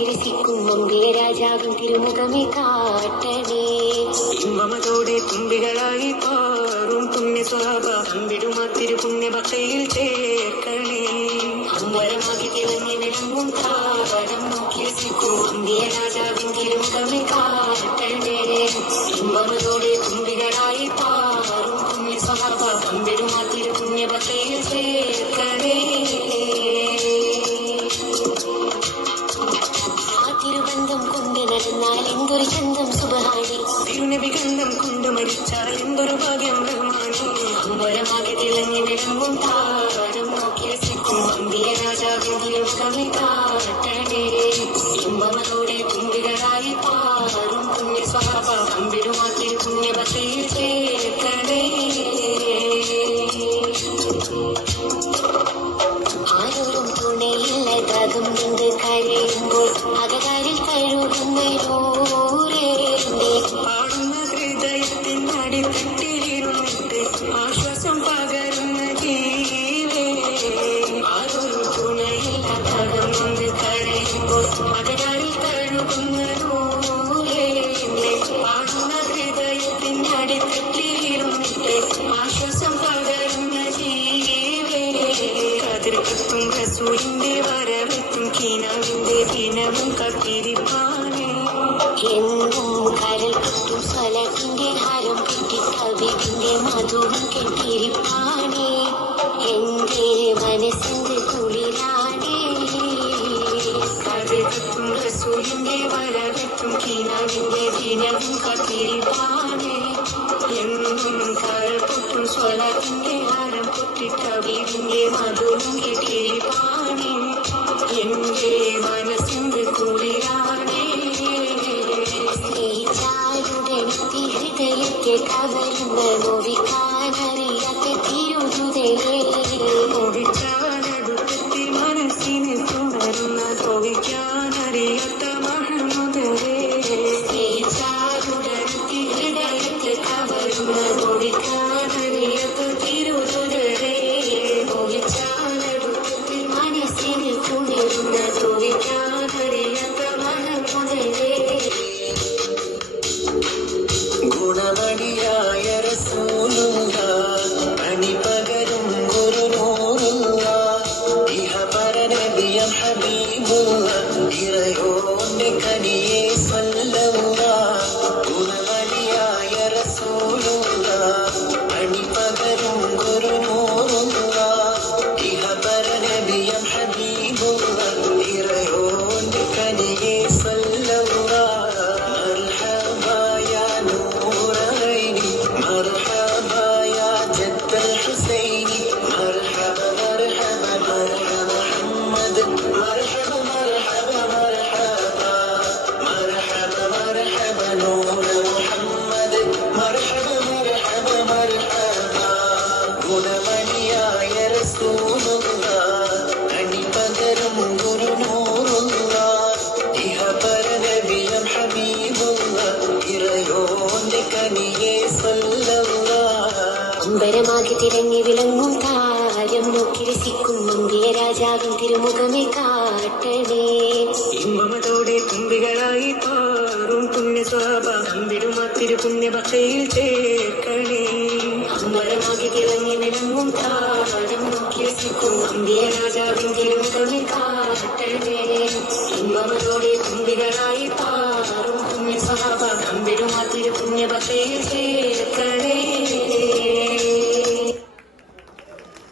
നോക്കി രസിക്കും മുമ്പേ രാജാവിൻ തിരുമുഖമേ കാട്ടണേ. ഇമ്പമതോടെ തുമ്പികളായി പാറും പുണ്യ സ്വഭാവ അമ്പിടുമാ തിരുപുണ്യഭക്തയിൽ ചേർക്കണേ. അമ്പരമാക്കി തിളങ്ങി വിളങ്ങും താരം നോക്കി രസിക്കും മുമ്പേ രാജാവിൻ തിരുമുഖമേ കാട്ടണേ. ഇമ്പമതോടെ തുമ്പികളായി പാറും പുണ്യ സ്വഭാവ അമ്പിടുമാ തിരുപുണ്യഭക്തയിൽ ചേർക്കണേ. തിരുബന്ധം കൊണ്ട് നടന്നാൽ എന്തൊരു ചന്തം സുബഹാനി. തിരുനബിഗന്ധം കൊണ്ട് മരിച്ചാൽ എന്തൊരു ഭാഗ്യം റഹ്മാനി. അമ്പരമാകെ തിളങ്ങി വിളങ്ങും താരം നോക്കി രസിക്കും അമ്പിയ രാജാവിൻ തിരുമുഖമേ കാട്ടണേ. ഇമ്പമതോടെ തുമ്പികളായി പാറും പുണ്യ സ്വഭാവ അമ്പിടുമാ തിരുപുണ്യഭക്തയിൽ ചേർക്കണേ. ആരോരും തുണയില്ലതാകും നിന്ന് കരയുമ്പോൾ അകതാരിൽ കഴുകുന്നൂരേ. പാടുന്ന ഹൃദയത്തിൻ അടിത്തട്ടിലിരുന്നിട്ട് ആശ്വാസം പകരുന്ന ജീവേ. ആരോരും തുണയില്ലതാകും നിന്ന് കരയുമ്പോൾ അകതാരിൽ കഴുകുന്നൂരേ. പാടുന്ന ഹൃദയത്തിൻ അടിത്തട്ടിലിരുന്നിട്ട് ആശ്വാസം പകരുന്ന ജീവേ. കതിർക്കത്തും റസൂലിന്റെ വരവെത്തും കീനാവിന്റെ ദിനവും കത്തിരിപ്പാനേ. എന്നും കരൽ കിട്ടും സ്വലത്തിന്റെ ഹാരം കിട്ടി കവിതിന്റെ മധുവും കെട്ടിരിപ്പാനേ. എന്റെ മനസ്സിന്റെ കുളിരാണേ. കതിർക്കത്തും റസൂലിന്റെ വരവെത്തും കീനാവിന്റെ ദിനവും കത്തിരിപ്പാനേ. എന്നും കരൽ പൊട്ടും സ്വലത്തിന്റെ ഹാരം പൊട്ടി കവിതിന്റെ മധുവും കെട്ടിരിപ്പാനേ. എന്റെ മനസ്സിന്റെ കുളിരാണേ. സ്നേഹിച്ചാലുടനെത്തി ഹൃദയത്തെ കവരുന്ന നോവിക്കാനറിയാത്ത തിരുഹൃദയേ. നോവിച്ചാലടുത്തെത്തി മനസ്സിനെ തുടരുന്ന തോവിക്കാനറിയാത്ത മഹമുദരേ. സ്നേഹിച്ചാലുടനെത്തി ഹൃദയത്തെ കവരുന്ന നോവിക്കാനറിയാത്ത തിരുഹൃദയേ. നോവിച്ചാലടുത്തെത്തി മനസ്സിനെ തുടരുന്ന തോവിക്കാനറിയാത്ത മഹമുദരേ. ഗുണമണിയായ റസൂലുള്ള അണിപകരും ഗുരുനൂറുള്ള ഇഹപരനബിയം ഹബീബുള്ള ഇറയോന്റെ കനിയെ സ്വല്ലള്ള. ഗുണമണിയായ റസൂലുള്ള അണിപകരും ഗുരുനൂറുള്ള ഇഹപരനബിയം ഹബീബുള്ള ഇറയോന്റെ കനിയെ സ്വല്ലള്ള. ഗുണമണിയായ റസൂലുള്ള അണിപകരും ഗുരുനൂറുള്ള ഇഹപരനബിയം ഹബീബുള്ള ഇറയോന്റെ കനിയെ സ്വല്ലള്ള. അമ്പരമാകെ തിരങ്ങി വിളങ്ങും താരം നോക്കി രസിക്കും മുമ്പേ രാജാവിൻ തിരുമുഖമേ കാട്ടണേ. ഇമ്പമതോടെ തുമ്പികളായി പാറും പുണ്യ സ്വഭാവ അമ്പിടുമാ തിരുപുണ്യഭക്തയിൽ ചേർക്കണേ. അമ്പരമാകെ തിളങ്ങി വിളങ്ങും താരം നോക്കി രസിക്കും മുമ്പേ രാജാവിൻ തിരുമുഖമേ കാട്ടണേ. ഇമ്പമതോടെ തുമ്പികളായി പാറും പുണ്യ സ്വഭാവ അമ്പിടുമാ തിരുപുണ്യഭക്തയിൽ ചേർക്കണേ.